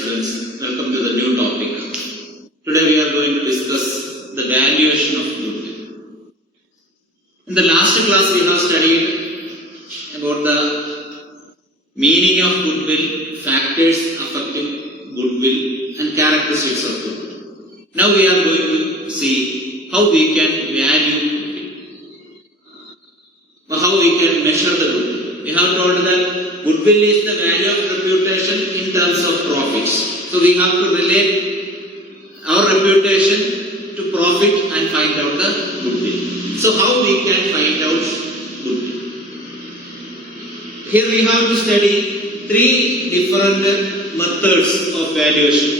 Friends, welcome to the new topic. Today we are going to discuss the valuation of goodwill. In the last class we have studied about the meaning of goodwill, factors affecting goodwill and characteristics of goodwill. Now we are going to see how we can value goodwill, how we can measure the goodwill. We have told that goodwill is the value of reputation in terms of profits. So we have to relate our reputation to profit and find out the goodwill. So how we can find out goodwill? Here we have to study three different methods of valuation: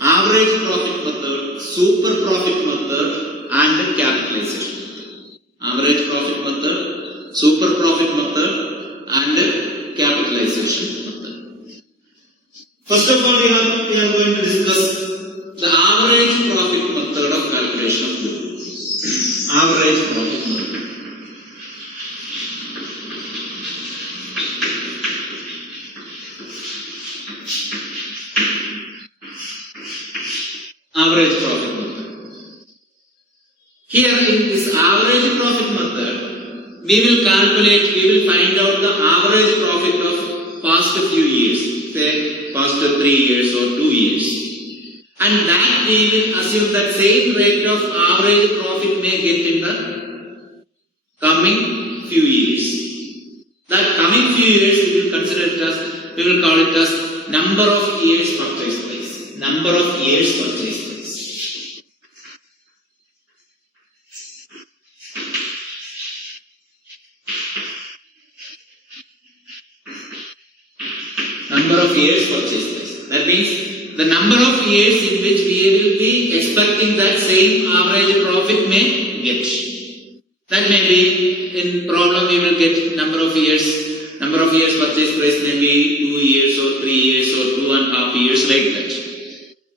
average profit method, super profit method, and capitalization method. Average profit method, super profit method, and capitalization method. First of all, we are going to discuss the average profit method of calculation of goodwill. Average profit method. Average profit method. Here in this average profit method, we will find out the average profit of past few years, say past 3 years or 2 years. And that we will assume that same rate of average profit may get in the coming few years. That coming few years we will call it as number of years purchase price. Number of years purchase price. Number of years purchase price. That means the number of years in which we will be expecting that same average profit may get. That may be in problem we will get number of years purchase price may be 2 years or 3 years or 2.5 years like that.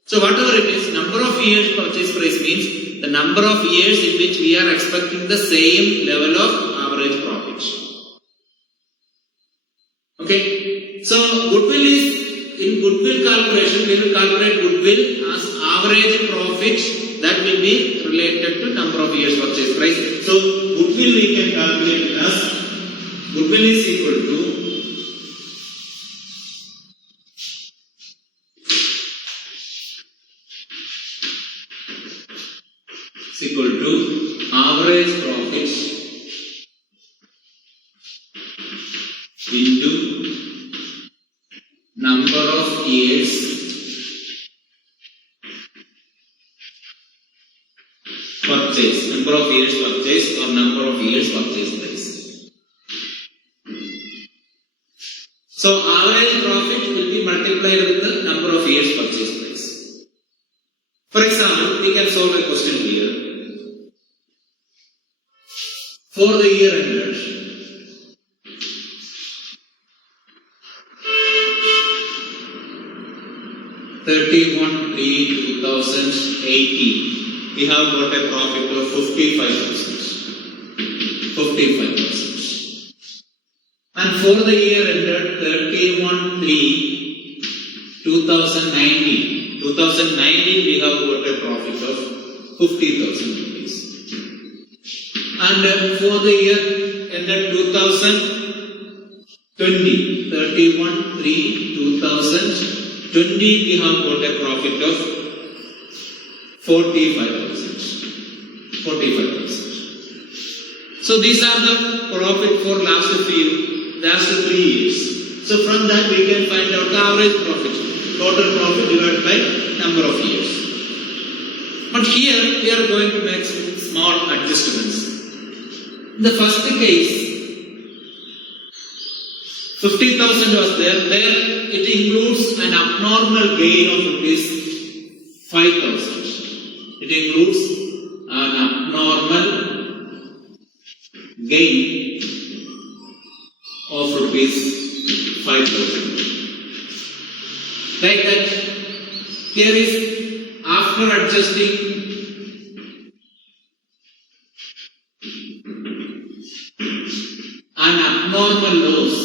So whatever it is, number of years purchase price means the number of years in which we are expecting the same level of average profit. Okay. So goodwill is, in goodwill calculation, we will calculate goodwill as average profit that will be related to number of years purchase price. So goodwill we can calculate as goodwill is equal to average profit into number of years purchase, number of years purchase or number of years purchase price. So average profit will be multiplied with the number of years purchase price. For example, we can solve a question here. For the year ended 31/3/2018, we have got a profit of 55,000. And for the year ended 31/3/2019, we have got a profit of 50,000 rupees. And for the year ended 2020, 31/3/2020, we have got a profit of 45,000. So these are the profit for last 3 years. So from that we can find out the average profit, total profit divided by number of years. But here we are going to make some small adjustments. In the first case, 50,000 was there. There it includes an abnormal gain of rupees 5,000. It includes an abnormal gain of rupees 5,000. Like that, here is after adjusting an abnormal loss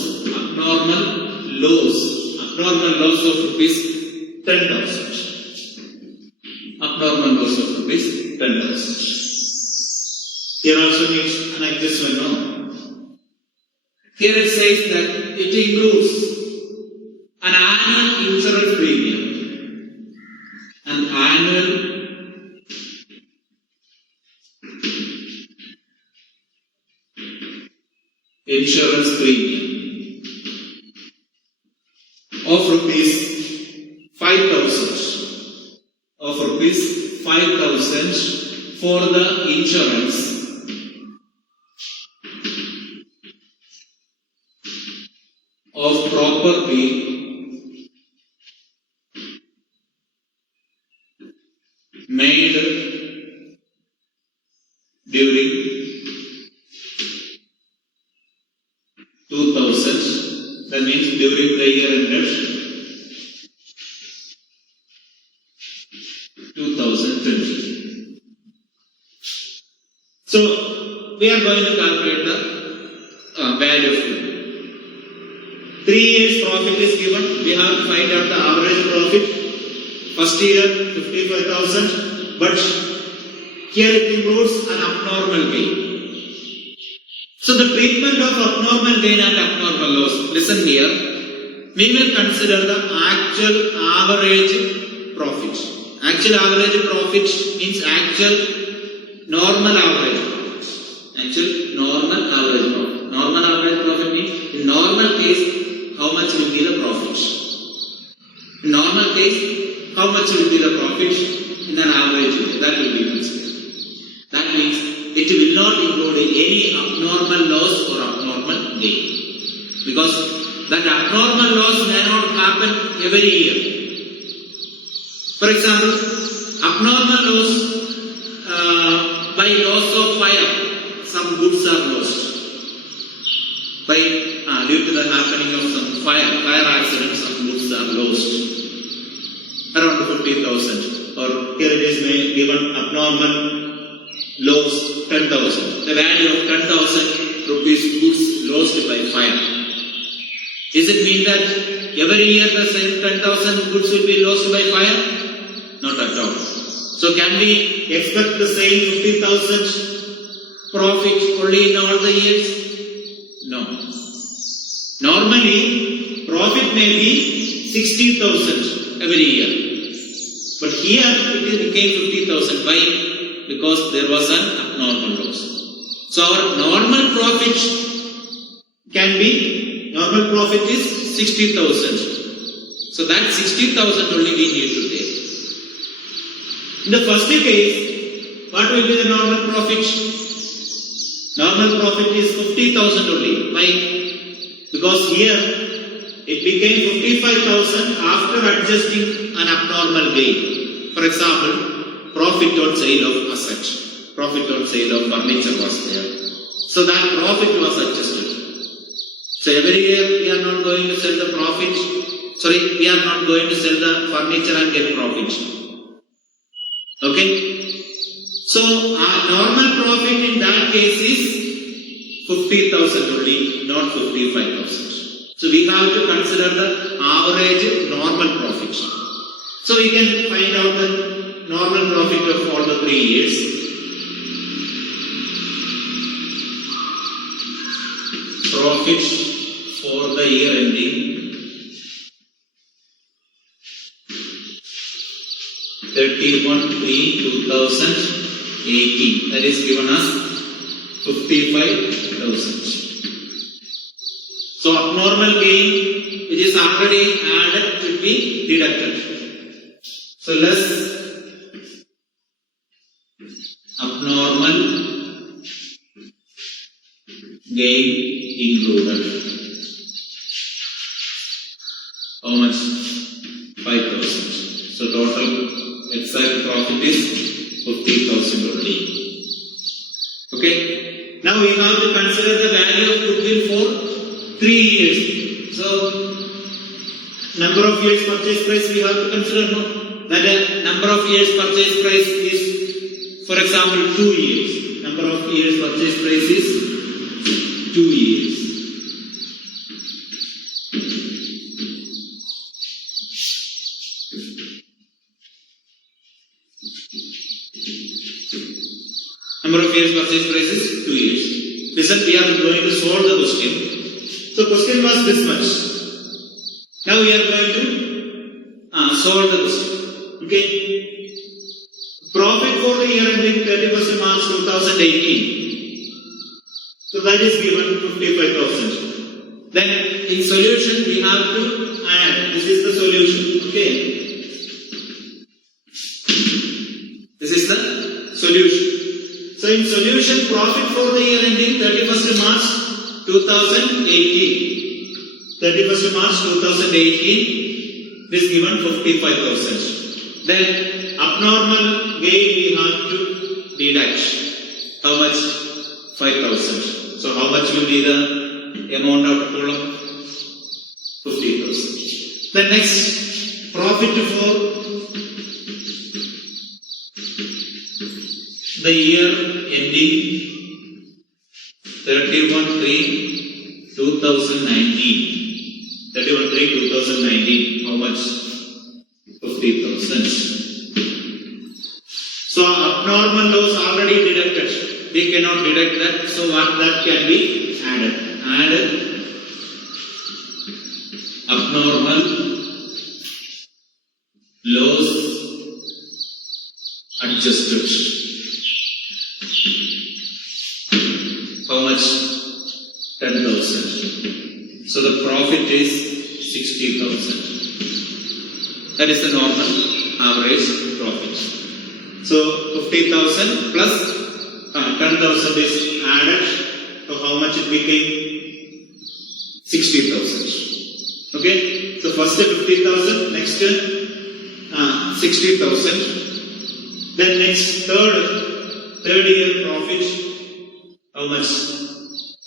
of rupees 10,000. Abnormal loss of rupees 10,000. Here also needs an adjustment, no? Here it says that it includes an annual insurance premium. An annual insurance premium of rupees 5,000. Of rupees 5,000 for the insurance of property made during 2000, that means during the year ended 2020. So we are going to calculate the value of it. 3 years profit is given. We have to find out the average profit. First year 55,000, but here it includes an abnormal gain. So the treatment of abnormal gain and abnormal loss. Listen here. We will consider the actual average profit. Actual average profit means actual normal average profit. Actual normal average profit. Normal average profit means in normal case how much will be the profit. In normal case how much will be the profit in an average year. That will be considered. That means it will not include any abnormal loss or abnormal gain. Because that abnormal loss may not happen every year. For example, abnormal loss by loss of fire, some goods are lost. By due to the happening of some fire accident, some goods are lost. Around 50,000. Or here it is given abnormal loss 10,000. The value of 10,000 rupees goods lost by fire. Does it mean that every year the same 10,000 goods will be lost by fire? Not at all. So can we expect the same 50,000 profit only in all the years? No. Normally, profit may be 60,000 every year. But here it became 50,000. Why? Because there was an abnormal loss. So our normal profit is 60,000. So that 60,000 only we need to take. In the first case, what will be the normal profit? Normal profit is 50,000 only. Why? Because here it became 55,000 after adjusting an abnormal gain. For example, profit on sale of asset, profit on sale of furniture was there. So that profit was adjusted. So every year we are not going to sell the profit. We are not going to sell the furniture and get profit. Okay? So our normal profit in that case is 50,000 only, not 55,000. So we have to consider the average normal profit. So we can find out the normal profit of all the 3 years. Profit for the year ending 31/3/2018. That is given as 55,000. So abnormal gain which is already added will be deducted. So less abnormal gain included. How much? 5,000. So total exact profit is 50,000 only. Okay. Now we have to consider the value of goodwill for 3 years. So number of years purchase price we have to consider. No? That number of years purchase price is, for example, 2 years. Number of years purchase price is 2 years. Number of years purchase price is 2 years. Listen, we are going to solve the question. So question was this much. Now we are going to solve the question. Okay. Profit for the year ending 31st March 2018. So that is given 55,000. Then in solution we have to add. This is the solution. Okay. This is the solution. So in solution, profit for the year ending 31st March 2018. 31st March 2018 is given 55,000. Then abnormal gain we have to deduct. How much? 5,000. So how much will be the amount of column? 50,000. Then next, profit for the year ending 31/3/2019. 31/3/2019. How much? 50,000. So abnormal loss already deducted. We cannot deduct that. So what that can be added? Add abnormal loss adjusted. How much? 10,000. So the profit is 60,000. That is the normal average profit. So 50,000 plus 10,000 is added. So how much it became? 60,000. Okay. So first 50,000, next 60,000. Then next third year profit. How much?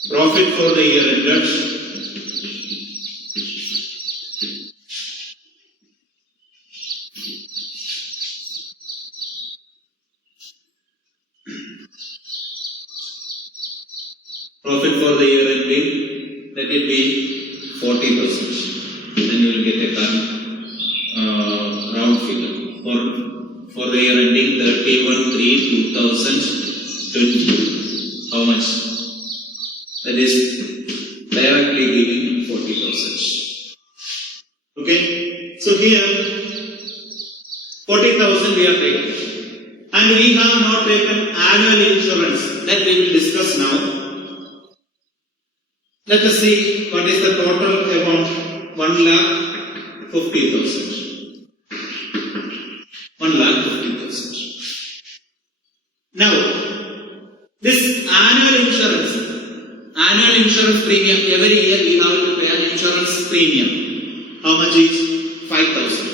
Profit for the year ended. Profit for the year ending, let it be 40,000. Then you will get a round figure. For the year ending 31/3/2020. How much? That is directly giving 40,000. Okay. So here 40,000 we are taking. And we have not taken annual insurance. That we will discuss now. Let us see what is the total amount. 1,50,000. 1,50,000. Now, this annual insurance premium, every year we have to pay an insurance premium. How much is? 5,000.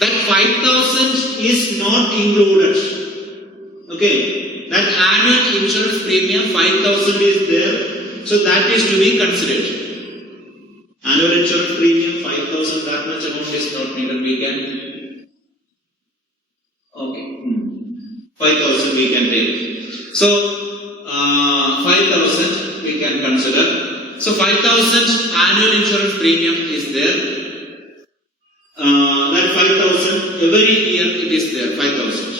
That 5,000 is not included. Okay. That annual insurance premium 5,000 is there. So that is to be considered. Annual insurance premium 5,000, that much amount is not needed. We can. Okay. 5,000 we can take. So 5,000 we can consider. So 5,000 annual insurance premium is there. That 5,000 every year it is there. 5,000.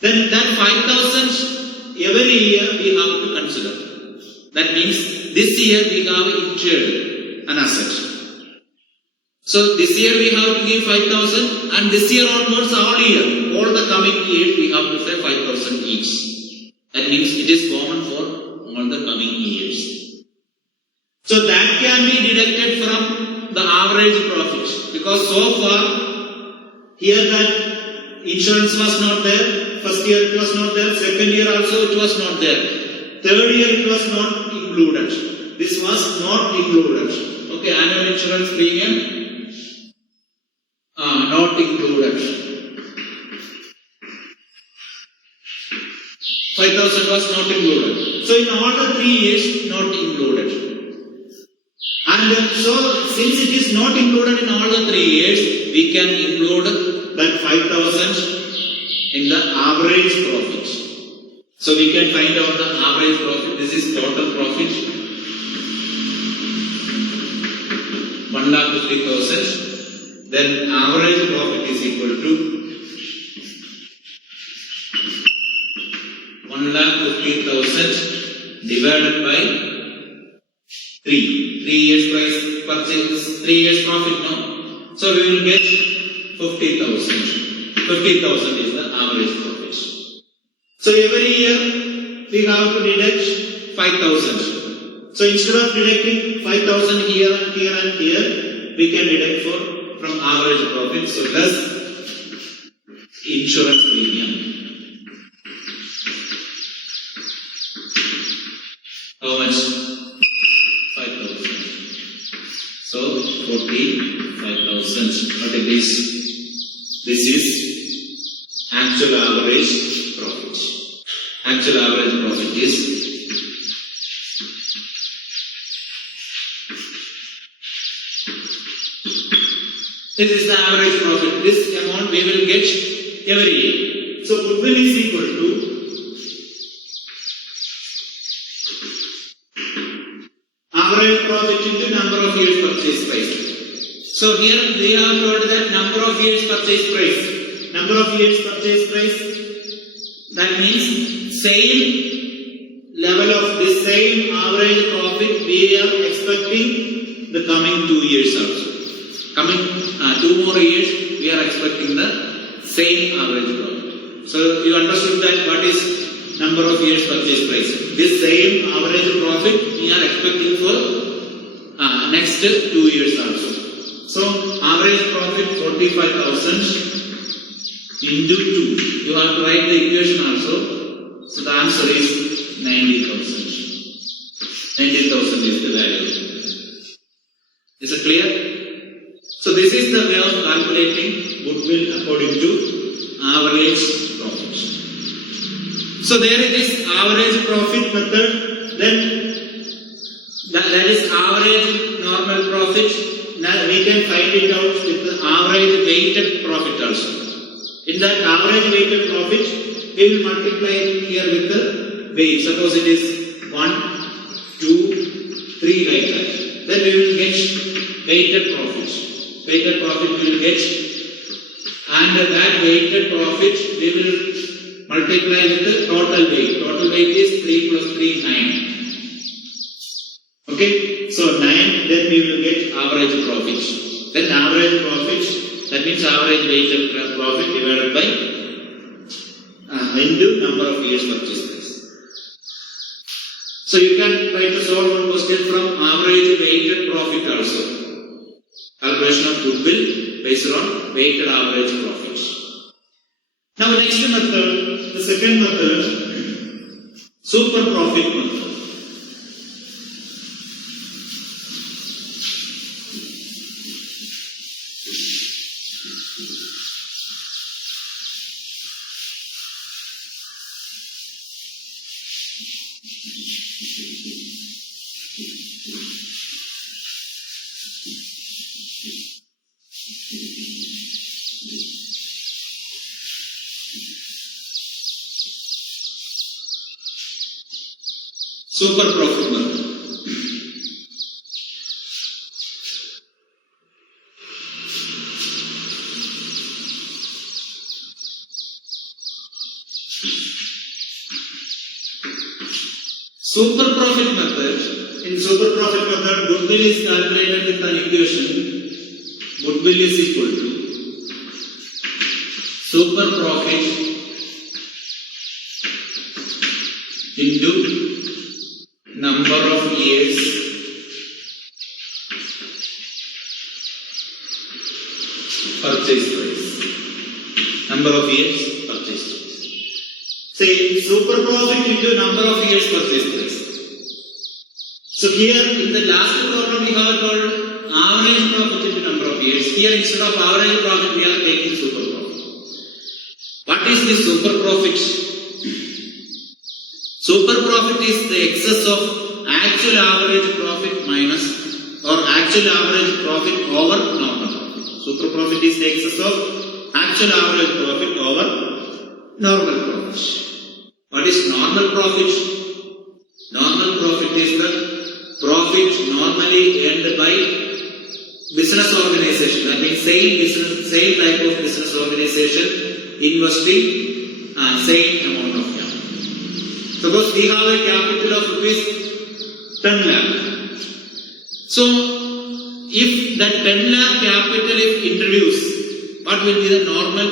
Then that 5,000 every year we have to consider. That means this year we have insured an asset. So this year we have to give 5,000 and this year onwards all year, all the coming years we have to pay 5,000 each. That means it is common for all the coming years. So that can be deducted from the average profit because so far here that insurance was not there, first year it was not there, second year also it was not there. Third year it was not included. This was not included. Okay, annual insurance premium not included. 5,000 was not included. So in all the 3 years not included. And so since it is not included in all the 3 years, we can include that 5,000 in the average profit. So we can find out the average profit. This is total profit. 1,50,000. Then average profit is equal to 1,50,000 3 years profit now. So we will get 50,000. 50,000 is the average profit. So every year we have to deduct 5,000. So instead of deducting 5,000 here and here and here, we can deduct from average profit. So less insurance premium. How much? 5,000. So 45,000. What is this? This is actual average profit. Actual average profit is this is the average profit. This amount we will get every year. So goodwill is equal to average profit into number of years purchase price. So here we have told that number of years purchase price. Number of years purchase price, that means same level of the same average profit we are expecting the coming 2 years also. Coming 2 more years we are expecting the same average profit. So you understood that what is number of years purchase price. This same average profit we are expecting for next 2 years also. So average profit 45,000 into 2. You have to write the equation also. So the answer is 90,000. 90,000 is the value. Is it clear? So this is the way of calculating goodwill according to average profit. So there it is average profit method. Then that is average normal profit. Now we can find it out with the average weighted profit also. In that average weighted profit, we will multiply here with the weight. Suppose it is 1, 2, 3 like that. Then we will get weighted profit. Weighted profit we will get, and that weighted profit we will multiply with the total weight. Total weight is 3 plus 3, 9. Okay, so 9, then we will get average profit. Then average profit, that means average weighted profit divided by into number of years purchase price. So you can try to solve one question from average weighted profit also. Calculation of goodwill based on weighted average profit. Now the next method, the second method, super profit method. Super profit method. Super profit method. In super profit method, goodwill is calculated with an equation. Goodwill is equal to super profit into number of years purchase price. Number of years purchase price. Say super profit into number of years purchase price. So here in the last problem we have told average profit into number of years. Here instead of average profit we are taking super profit. What is the super profit? Super profit is the excess of actual average profit minus or actual average profit over normal profit. Super profit is the excess of actual average profit over normal profit. What is normal profit? Normal profit is the profit normally earned by business organization. That means same type of business organization investing same amount of capital. Suppose we have a capital of rupees 10 lakh. So if that 10 lakh capital is introduced, what will be the normal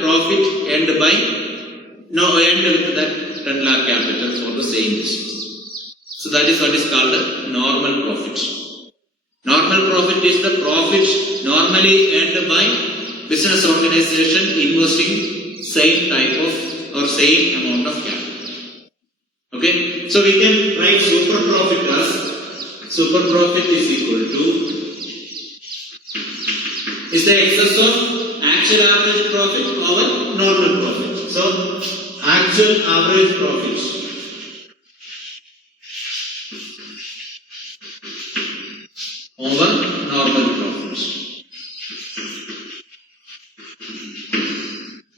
profit earned by earned that 10 lakh capital for the same business? So that is what is called the normal profit. Normal profit is the profit normally earned by business organization investing same type of or same amount of capital. Okay, so we can write super profit as super profit is equal to is the excess of actual average profit over normal profit. So actual average profit over normal profit.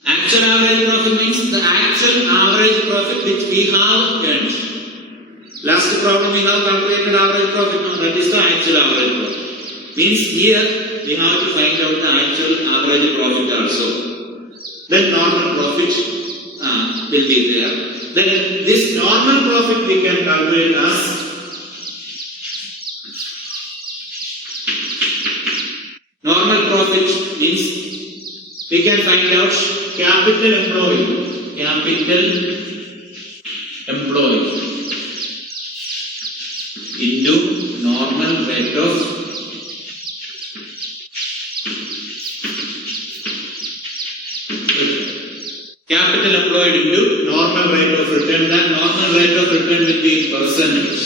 Actual average profit means the actual average profit which we have earned. Last problem we have calculated average profit. No, that is the actual average profit. Means here we have to find out the actual average profit also. Then normal profit will be there. Then this normal profit we can calculate as normal profit means we can find out capital employed into normal rate of capital employed into normal rate of return. That normal rate of return will be in percentage.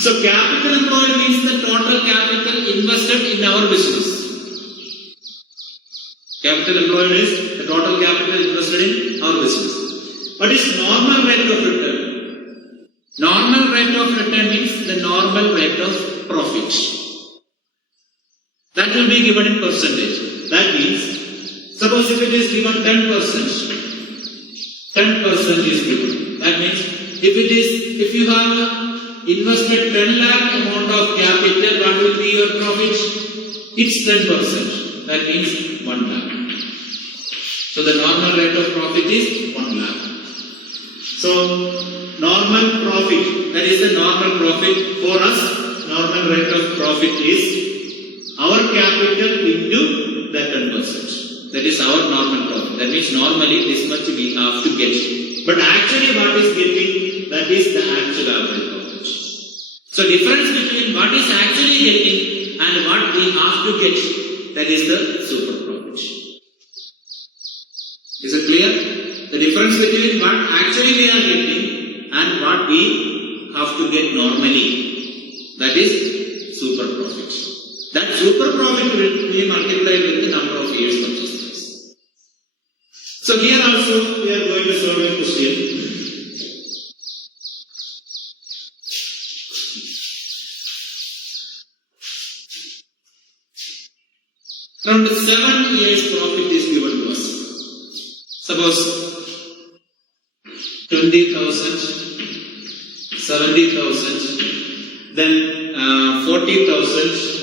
So capital employed means the total capital invested in our business. Capital employed is the total capital invested in our business. What is normal rate of return? Normal rate of return means the normal rate of profit. That will be given in percentage. That means, suppose if it is given 10%, 10% is given. That means if you have invested 10 lakh amount of capital, what will be your profit? It's 10%. That means 1 lakh. So the normal rate of profit is 1 lakh. So normal profit, that is the normal profit for us. Normal rate of profit is our capital into the 10%. That is our normal profit. That means normally this much we have to get. But actually what is getting, that is the actual average profit. So difference between what is actually getting and what we have to get, that is the super profit. Is it clear? The difference between what actually we are getting and what we have to get normally, that is super profit. That super profit will be multiplied with the number of years of business. So here also we are going to solve a question. Around 7 years profit is given to us. Suppose 20,000, 70,000, then 40,000,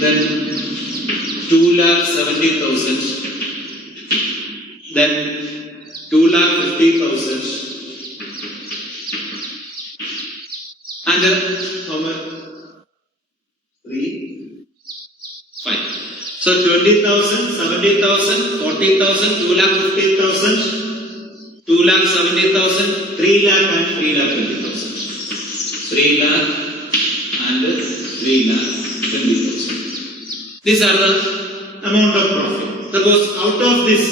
then 2,70,000, then 2,50,000, and how much? 3, 5. So 20,000, 70,000, 40,000, 2,50,000, 2,70,000, 3 lakh and 3,20,000. 3 lakh and 3,20,000. These are the amount of profit. Suppose out of this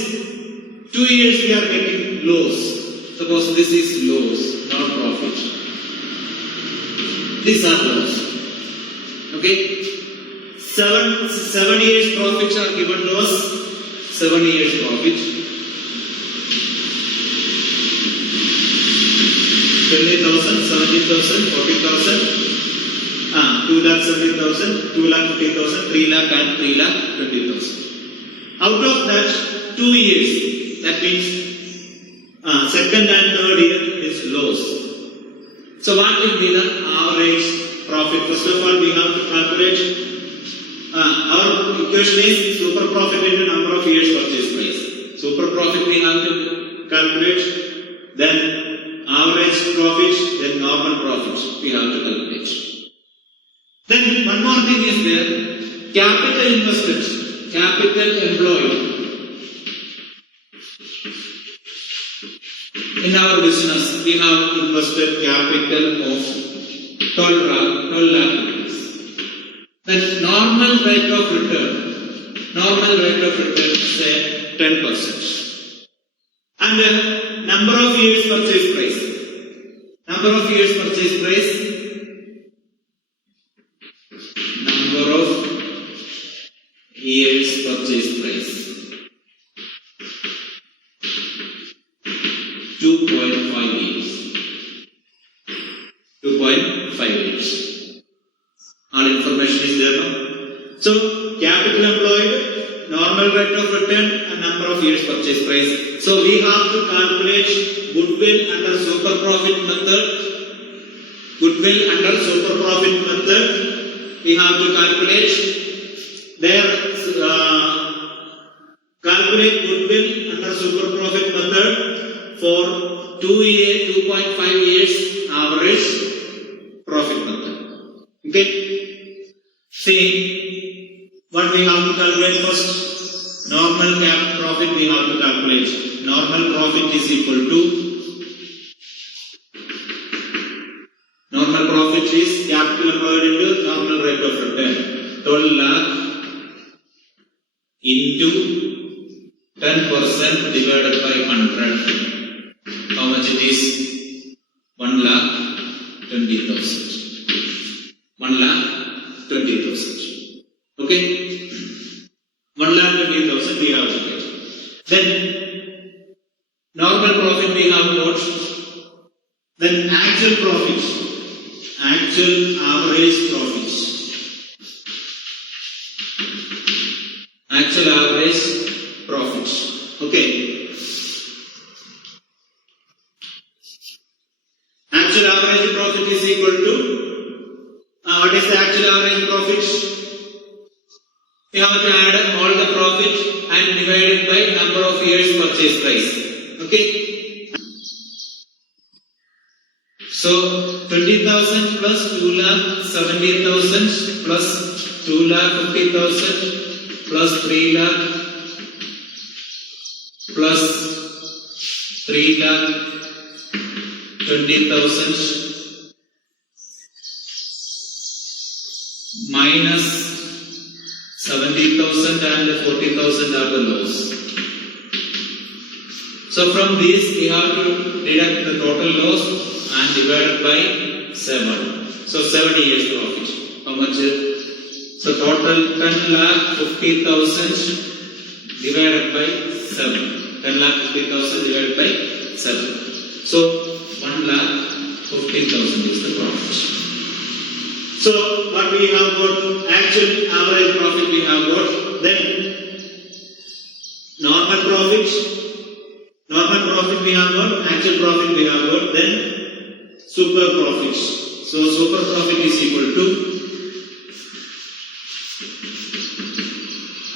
2 years we are getting loss. Suppose this is loss, not profit. These are loss. Okay? 7 years profits are given to us. 7 years profit. 20,000, 70,000, 40,000, 2,70,000, 2,50,000, 3 lakh and 3,20,000. Out of that 2 years, that means second and third year is loss. So what will be the average profit? First of all, we have to calculate. Our equation is super profit into number of years purchase price. Super profit we have to calculate. Then average average profit, then normal profit we have to calculate. Then one more thing is there, capital invested, capital employed. In our business, we have invested capital of 12 lakh rupees. Then normal rate of return, say 10%. And number of years purchase price. Number of years purchase price 2.5 years. 2.5 years. All information is there now. So, capital employed, normal rate of return and number of years purchase price. So, we have to calculate goodwill under super profit method. Goodwill under super profit method. We have to calculate calculate goodwill under super profit method for 2.5 years average profit method. Okay. See, what we have to calculate first? Normal cap profit we have to calculate. Normal profit is equal to normal profit is capital employed into normal rate of return. 12 lakh into 10% divided by 100. How much it is? 1,20,000. 1,20,000. Okay? 1,20,000 we have to get. Then normal profit we have got. Then actual profit. Actual average profit. Actual average profit. Okay. Actual average profit is equal to what is the actual average profit? We have to add all the profit and divide it by number of years purchase price. Okay. So 20,000 plus 2,70,000 plus 2,50,000 plus 3 lakh plus 3,20,000 minus 70,000 and 40,000 are the loss. So from this we have to deduct the total loss and divide by 7. So 70 years profit. How much? So total 10,50,000 divided by 7. 10,50,000 divided by 7. So 1,50,000 is the profit. So what we have got, actual average profit we have got, then normal profit we have got, actual profit we have got, then super profit. So super profit is equal to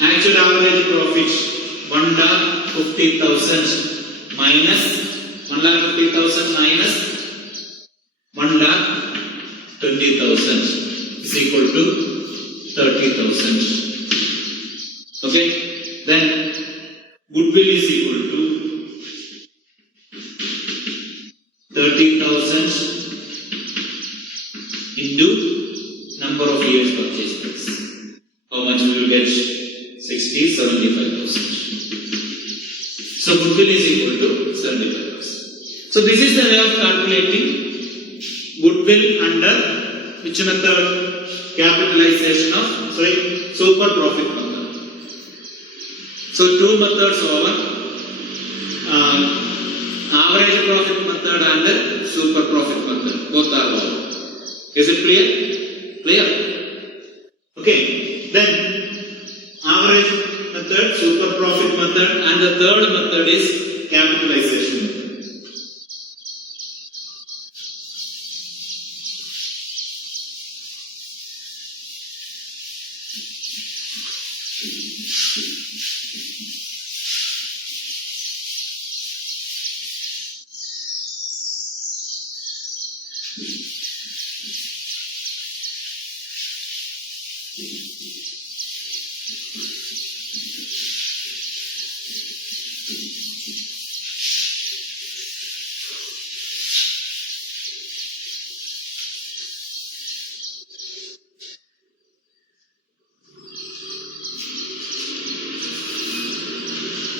actual average profit 1,50,000 minus 1,50,000 minus 1,20,000 is equal to 30,000. Okay. Then goodwill is equal to 30,000 into number of years purchase price. How much we will get? 75,000. So goodwill is equal to 75,000. So this is the way of calculating goodwill under which method? Capitalization of super profit method. So two methods over average profit method and super profit method. Both are over. Is it clear? Clear? Okay. Then average method, super profit method, and the third method is capitalization method.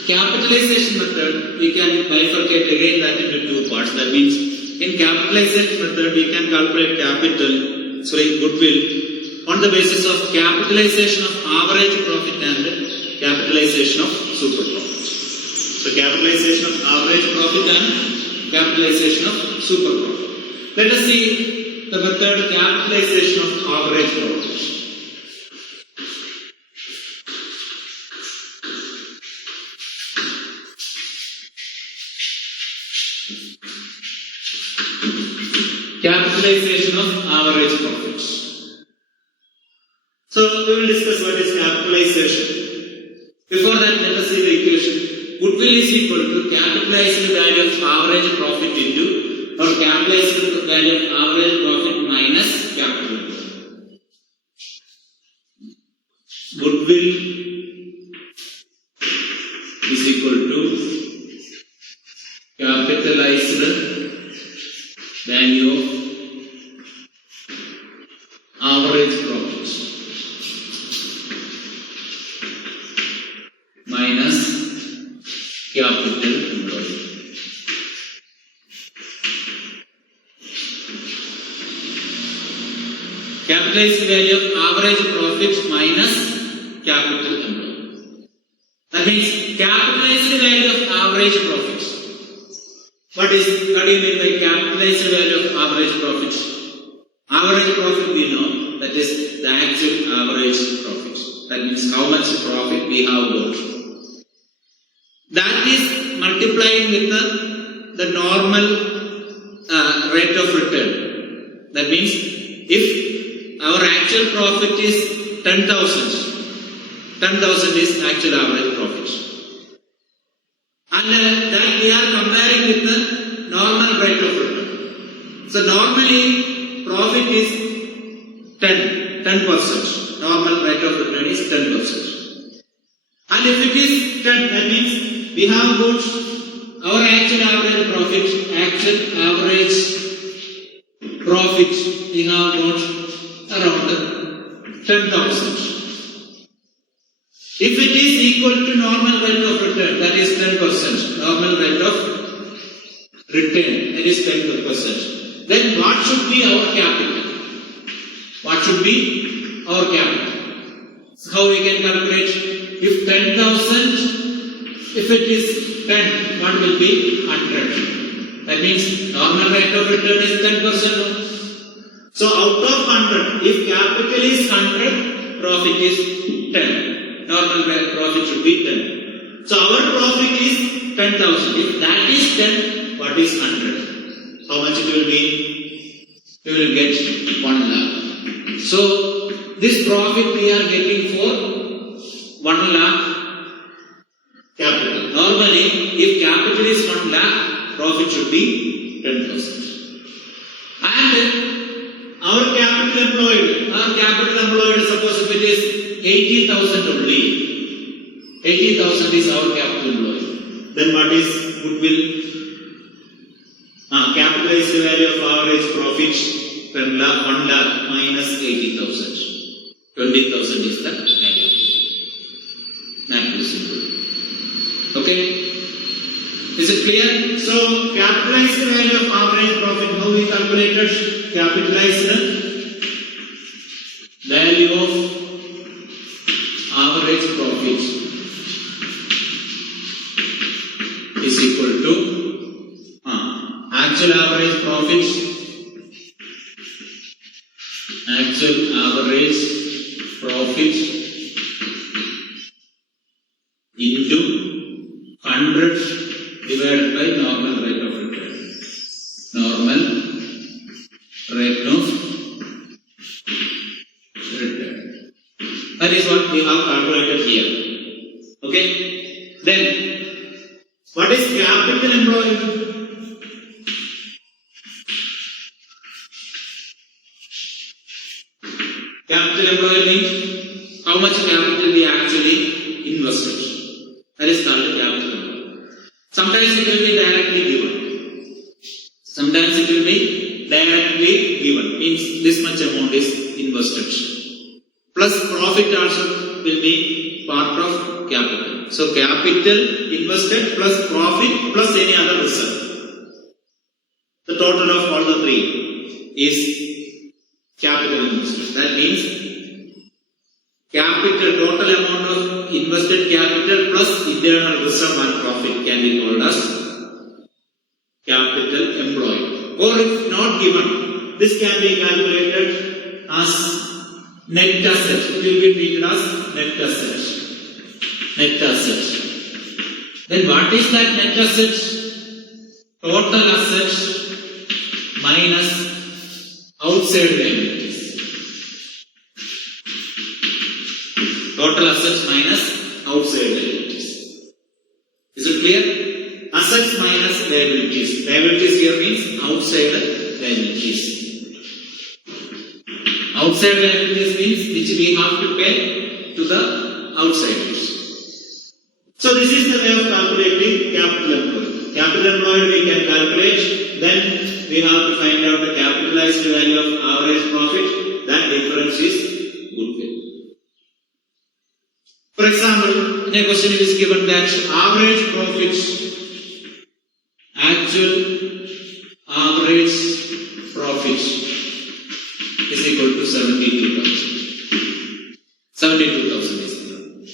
capitalization method, we can bifurcate again that into two parts. That means in capitalization method, we can calculate goodwill on the basis of capitalization of average profit and capitalization of super profit. So capitalization of average profit and capitalization of super profit. Let us see the method capitalization of average profit. Capitalization of average profits. So we will discuss what is capitalization. Before that, let us see the equation. Goodwill is equal to capitalized value of average profit into or capitalized value of average profit minus capital. Goodwill is equal to capitalized value of average profit minus capital employed. Capitalized value of average profit minus capital employed. That means capitalized value of average profit. What do you mean by capitalized value of average profit? Average profit we know, that is the actual average profit. That means how much profit we have got. That is multiplying with the normal rate of return. That means if our actual profit is 10,000, 10,000 is actual average profit. And that we are comparing with the normal rate of return. So normally profit is 10%. Normal rate of return is 10%. And if it is 10, that means we have got our actual average profit, we have got around 10,000. If it is equal to normal rate of return, that is 10%, normal rate of return, that is 10%, then what should be our capital? What should be our capital? So how we can calculate? If 10,000, if it is 10, what will be 100? That means normal rate of return is 10%. So out of 100, if capital is 100, profit is 10. Normal profit should be 10. So our profit is 10,000. If that is 10, what is 100? How much it will be? We will get 1 lakh. So this profit we are getting for 1 lakh capital. Normally, if capital is 1 lakh, profit should be 10,000. And our capital employed, suppose if it is 80,000 only. 80,000 is our capital employed. Then what is goodwill? Capitalized value of average profit 1 lakh minus 80,000. 20,000 is the value. That is simple. Okay? Is it clear? So, capitalized value of average profit, how we calculated? Capitalized value of average profit is equal to actual average profit into 100 divided by normal rate of return. Normal rate of return. That is what we have calculated here. Okay? Then, what is capital employed? Capital employed means how much capital we actually invested. That is called capital employed. Sometimes it will be directly given. Sometimes it will be directly given. Means this much amount is invested. Plus profit also will be part of capital. So capital invested plus profit plus any other reserve. The total of all the three is capital invested. That means capital, total amount of invested capital plus internal reserve and profit can be called as capital employed. Or if not given, this can be calculated as net asset. It will be treated as net asset. Net asset. Then what is that net asset? Total asset minus outside liabilities. Total assets minus outside liabilities. Is it clear? Assets minus liabilities. Liabilities here means outside liabilities. Outside liabilities means which we have to pay to the outsiders. So this is the way of calculating capital employed. Capital employed we can calculate, then we have to find out the capitalized value of average profit. That difference is goodwill. For example, in a question it is given that average profit, actual average profit is equal to 72,000. 72,000 is given.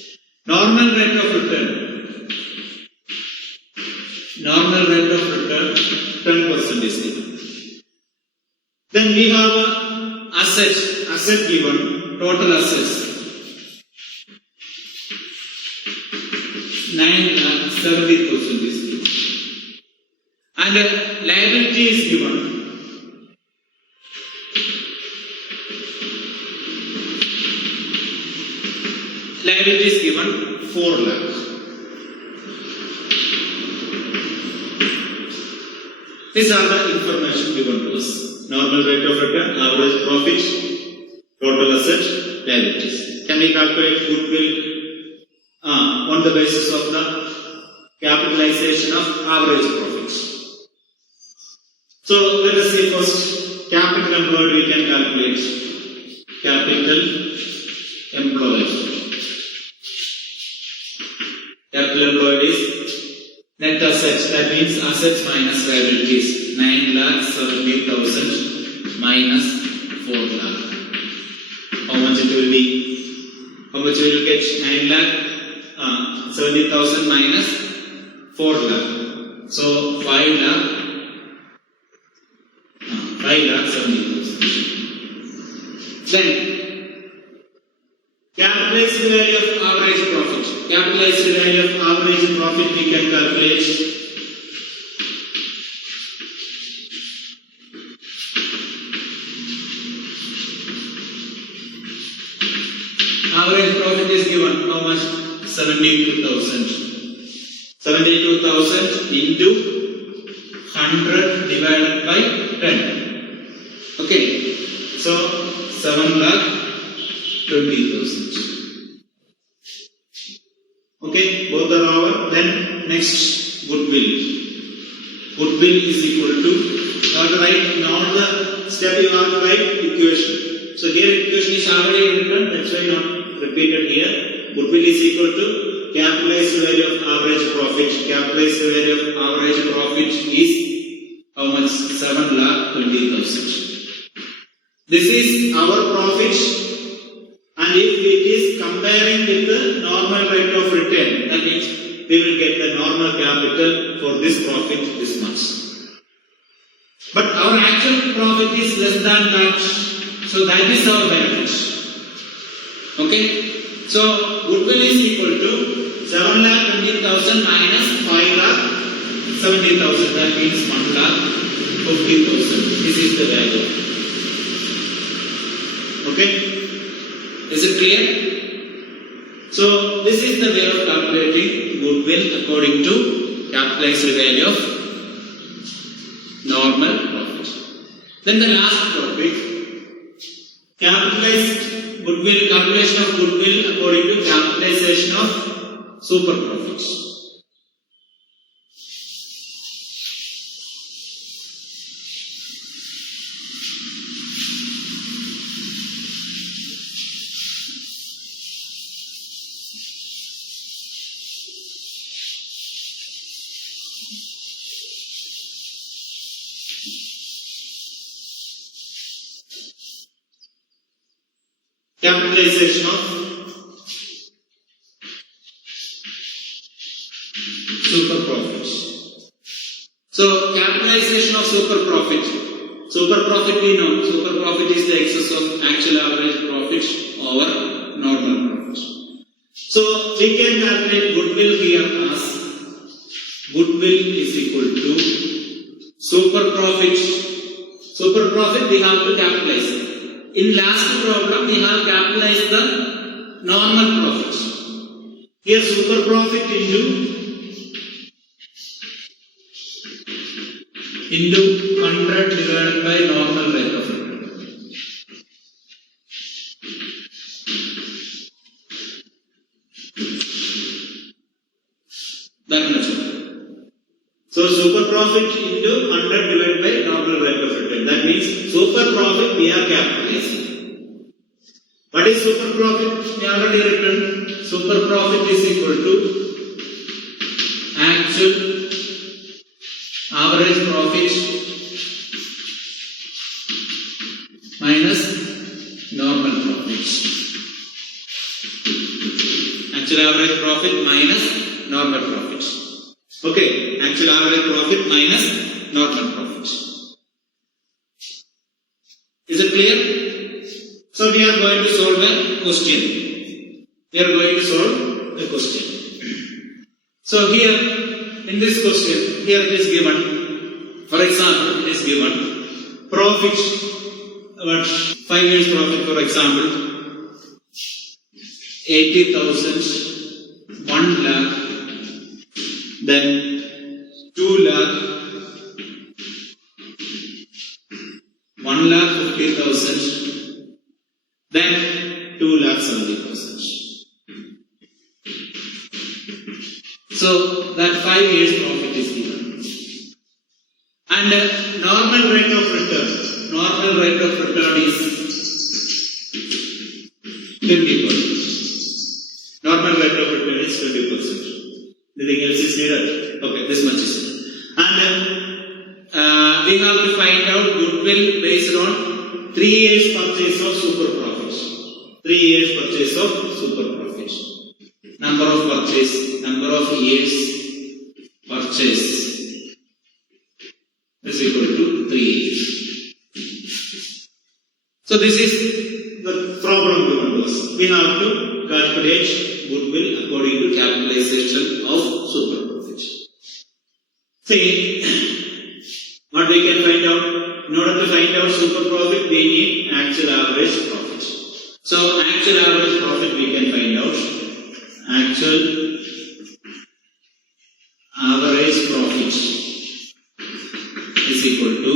Normal rate of return. Normal rate of return 10% is given. Then we have a asset given, total assets 9,70,000 is given. And liability is given. Liability is given 4 lakh. These are the information given to us. Normal rate of return, average profit, total asset, liabilities. Can we calculate goodwill on the basis of the capitalization of average profits? So let us see first capital employed we can calculate. Capital employed. Capital employed is net assets, that means assets minus liabilities. 9,70,000 minus 4 lakh. How much it will be? How much we will get? 9,70,000 minus 4 lakh. So 5 lakh. 5,70,000. Then capitalized value of average profit. Capitalized value of average profit we can calculate. Average profit is given how much? 72,000. 72,000 into 100 divided by 10. Okay. So 7,20,000. Okay, both are over. Then next, goodwill. Goodwill is equal to, you have to write in all the step you have to write equation. So here equation is already written, that's why not repeated here. Goodwill is equal to capitalized value of average profit. Capitalized value of average profit is how much? 7,20,000. This is our profit, and if it is comparing with the normal rate of return, that means we will get the normal capital for this profit this much. But our actual profit is less than that, so that is our benefit. Okay? So goodwill is equal to 7,20,000 minus 5,70,000. That means 1,50,000. This is the value. Okay? Is it clear? So this is the way of calculating goodwill according to capitalized value of normal profit. Then the last topic, capitalized goodwill, calculation of goodwill according to capitalization of super profits. capitalization of super profit. So capitalization of super profit. Super profit we know. Super profit is the excess of actual average profit over normal profit. So we can calculate goodwill here as Goodwill is equal to super profit. Super profit we have to capitalize. In last problem we have capitalized the normal profit. Here super profit into 100 divided by normal rate of return. That much. So super profit into 100 divided by normal rate of return. That means super profit we are capitalizing. What is super profit? We already written. Super profit is equal to actual average profit minus normal profit. Actual average profit minus normal profit. Okay, actual average profit minus normal profit. Is it clear? So we are going to solve a question. We are going to solve a question. So here, in this question, here it is given, for example, it is given profit, 5 years profit, for example, 80,000, 1 lakh, then 2 lakh, 1,50,000, then 2,70,000. So that 5 years profit is given. And normal rate of return is 20%. Normal rate of return is 20%. Anything else is needed? Okay, this much is needed. And we have to find out goodwill based on 3 years purchase of super profit. 3 years purchase of super profit. Number of purchase, number of years purchase is equal to 3 years. So this is the problem given to us. We have to calculate goodwill according to capitalization of super profit. See, what we can find out? In order to find out super profit, we need actual average profit. So actual average profit we can find out. Actual average profit is equal to,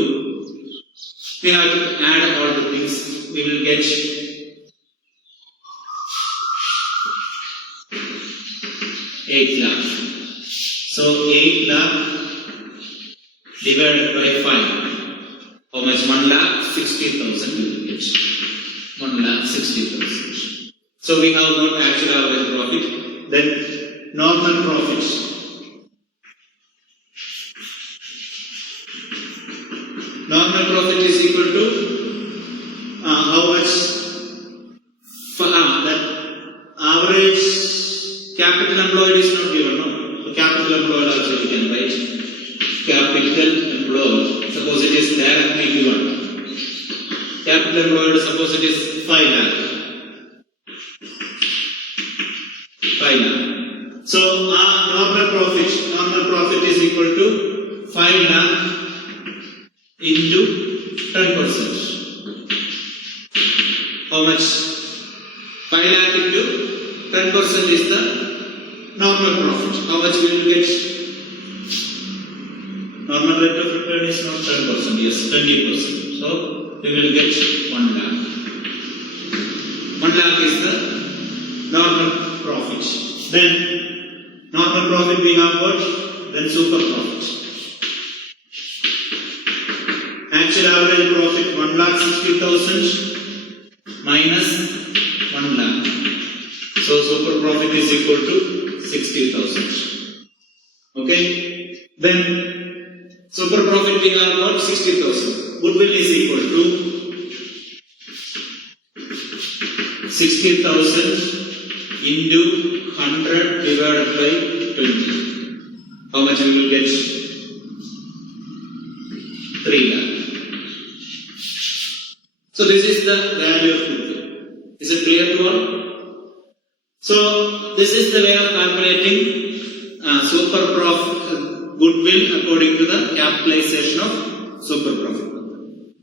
we have to add all the things, we will get 8 lakh. So 8 lakh divided by 5. How much? 1,60,000 we will get. 1,60,000. So we have got actual average profit. Then normal profit. Normal profit is equal to how much? That average capital employed is not given, no? So capital employed also we can write. Capital employed. Suppose it is directly given. Capital employed, suppose it is 5 lakh. 5 lakh. So normal profit is equal to 5 lakh into 10%. How much? 5 lakh into 10% is the normal profit. How much we will get? Normal rate of return is not 10%, yes, 20%. So we will get 1 lakh. 1 lakh is the normal profit. Then normal profit we have got, then super profit. Actual average profit 1,60,000 minus 1 lakh. So super profit is equal to 60,000. Okay. Then super profit we have got 60,000. Goodwill is equal to 60,000 into 100 divided by 20. How much we will get? 3 lakh. So this is the value of goodwill. Is it clear to all? So this is the way of calculating super profit goodwill according to the capitalization of super profit.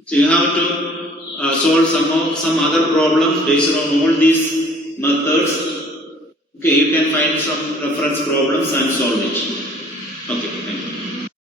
So you have to solve some other problems based on all these methods. Okay, you can find some reference problems and solve it. Okay, thank you.